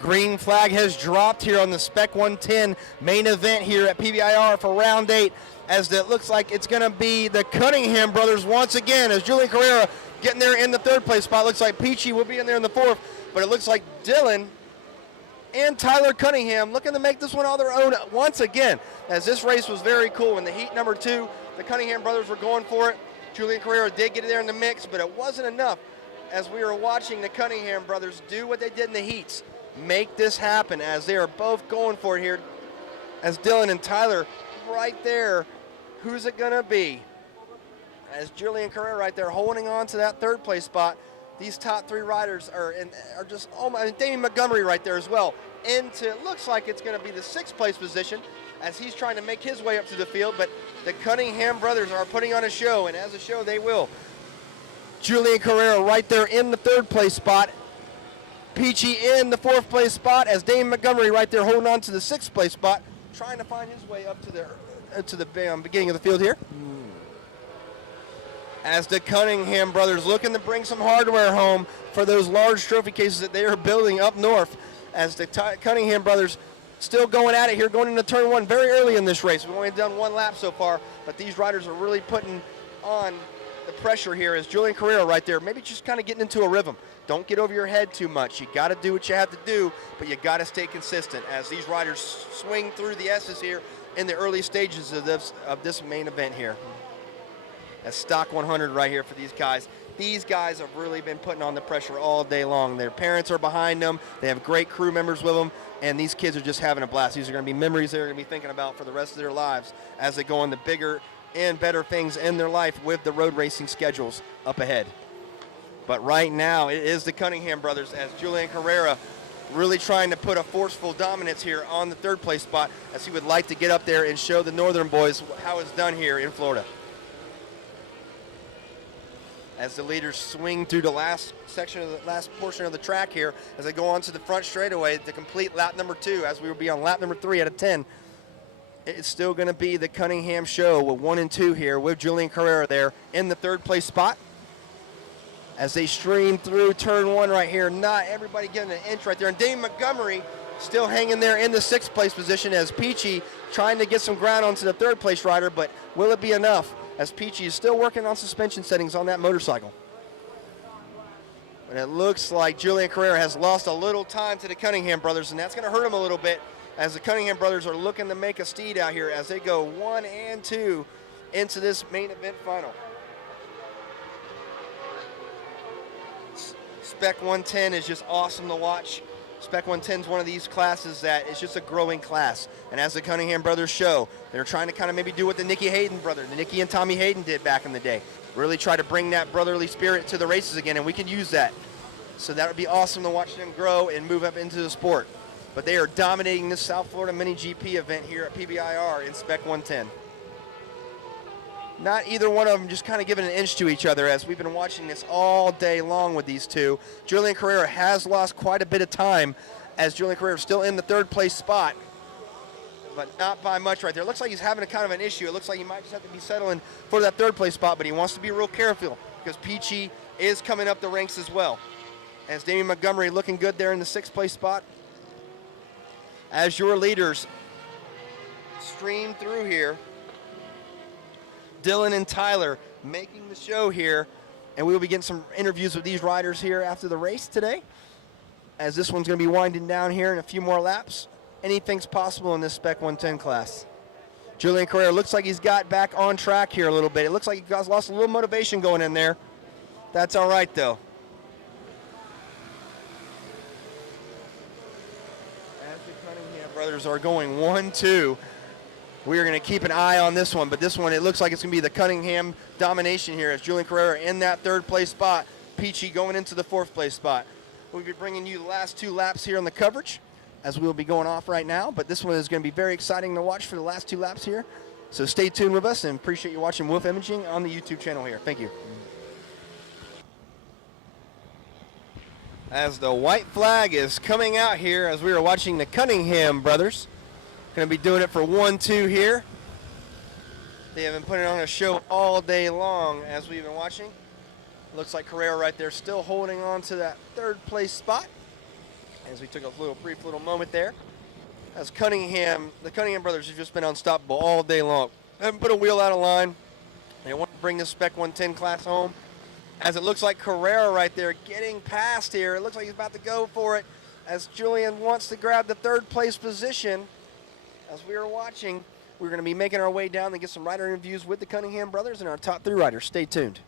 Green flag has dropped here on the Spec 110 main event here at PBIR for round 8, as it looks like it's going to be the Cunningham brothers once again, as Julian Carrera getting there in the 3rd place spot. Looks like Peachy will be in there in the 4th, but it looks like Dylan and Tyler Cunningham looking to make this one all their own once again, as this race was very cool. In the heat number 2, the Cunningham brothers were going for it. Julian Carrera did get there in the mix, but it wasn't enough, as we were watching the Cunningham brothers do what they did in the heats. Make this happen, as they are both going for it here, as Dylan and Tyler right there. Who's it gonna be? As Julian Carrera right there holding on to that 3rd place spot. These top 3 riders are just, oh my, and Damien Montgomery right there as well. Into, looks like it's gonna be the 6th place position, as he's trying to make his way up to the field, but the Cunningham brothers are putting on a show, and as a show they will. Julian Carrera right there in the 3rd place spot. Peachy in the 4th place spot, as Dame Montgomery right there holding on to the 6th place spot, trying to find his way up to the beginning of the field here. As the Cunningham brothers looking to bring some hardware home for those large trophy cases that they are building up north, as the Cunningham brothers still going at it here, going into turn 1 very early in this race. We've only done 1 lap so far, but these riders are really putting on the pressure here, as Julian Carrera right there, maybe just kind of getting into a rhythm. Don't get over your head too much. You got to do what you have to do, but you got to stay consistent, as these riders swing through the S's here in the early stages of this main event here. As stock 100 right here for these guys. These guys have really been putting on the pressure all day long. Their parents are behind them. They have great crew members with them, and these kids are just having a blast. These are going to be memories they're going to be thinking about for the rest of their lives as they go on the bigger and better things in their life with the road racing schedules up ahead. But right now, it is the Cunningham brothers, as Julian Carrera really trying to put a forceful dominance here on the 3rd place spot, as he would like to get up there and show the Northern boys how it's done here in Florida. As the leaders swing through the last portion of the track here, as they go on to the front straightaway to complete lap number 2, as we will be on lap number 3 out of 10. It's still going to be the Cunningham show with 1 and 2 here, with Julian Carrera there in the 3rd place spot. As they stream through turn 1 right here, not everybody getting an inch right there. And Dame Montgomery still hanging there in the 6th place position, as Peachy trying to get some ground onto the 3rd place rider, but will it be enough, as Peachy is still working on suspension settings on that motorcycle. And it looks like Julian Carrera has lost a little time to the Cunningham brothers, and that's going to hurt him a little bit, as the Cunningham brothers are looking to make a steed out here as they go 1 and 2 into this main event final. Spec 110 is just awesome to watch. Spec 110 is one of these classes that is just a growing class. And as the Cunningham brothers show, they're trying to kind of maybe do what the Nicky and Tommy Hayden did back in the day. Really try to bring that brotherly spirit to the races again, and we can use that. So that would be awesome to watch them grow and move up into the sport. But they are dominating this South Florida Mini GP event here at PBIR in Spec 110. Not either one of them just kind of giving an inch to each other, as we've been watching this all day long with these two. Julian Carrera has lost quite a bit of time, as Julian Carrera is still in the 3rd place spot, but not by much right there. It looks like he's having a kind of an issue. It looks like he might just have to be settling for that 3rd place spot, but he wants to be real careful, because Peachy is coming up the ranks as well. As Damien Montgomery looking good there in the 6th place spot. As your leaders stream through here, Dylan and Tyler making the show here, and we will be getting some interviews with these riders here after the race today, as this one's going to be winding down here in a few more laps. Anything's possible in this Spec 110 class. Julian Carrera looks like he's got back on track here a little bit. It looks like he lost a little motivation going in there. That's all right, though. As the Cunningham brothers are going 1-2, we are going to keep an eye on this one, but this one, it looks like it's going to be the Cunningham domination here, as Julian Carrera in that 3rd place spot, Peachy going into the 4th place spot. We'll be bringing you the last 2 laps here on the coverage, as we'll be going off right now, but this one is going to be very exciting to watch for the last 2 laps here. So stay tuned with us, and appreciate you watching Wolf Imaging on the YouTube channel here. Thank you. As the white flag is coming out here, as we are watching the Cunningham brothers. Going to be doing it for 1-2 here. They have been putting on a show all day long, as we've been watching. Looks like Carrera right there still holding on to that 3rd place spot. as we took a brief little moment there. As the Cunningham brothers have just been unstoppable all day long. Haven't put a wheel out of line. They want to bring this Spec 110 class home. As it looks like Carrera right there getting past here. It looks like he's about to go for it as Julian wants to grab the third place position. As we are watching, we're going to be making our way down and get some rider interviews with the Cunningham brothers and our top 3 riders. Stay tuned.